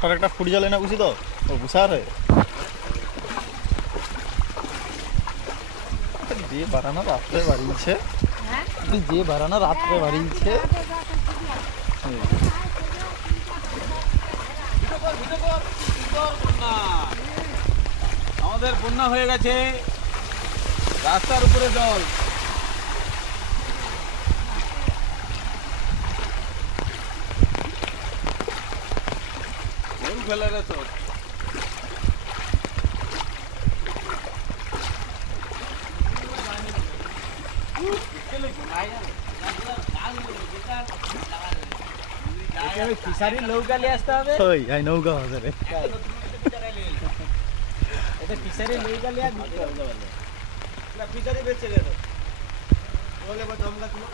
Motor একটা ফুটি জ্বালে না বুঝি তো ও বুঝার যে বাড়ানো রাত্রে বাড়িয়েছে যে বাড়ানো রাত্রে বাড়িয়েছে আমাদের বন্যা হয়ে গেছে, রাস্তার উপরে জল। ফেলে রে তোর ফিশারি নৌকা নিয়ে আসতে হবে। ওই আই নৌকা হবে রে এটা ফিশারি নৌকা নিয়ে দিতে হবে না, ফিশারি বেচে গেল বলে বা দমকা ছিল।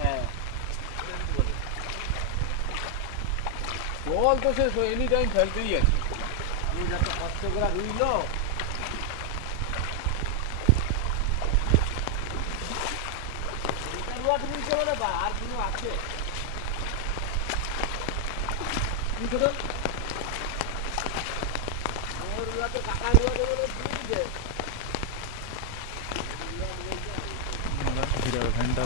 হ্যাঁ জল তো শেষ এনি টাইম ফেলতেই আছে। আমি যত কষ্ট করে রুইলো আর কোনো আছে ঘন্টা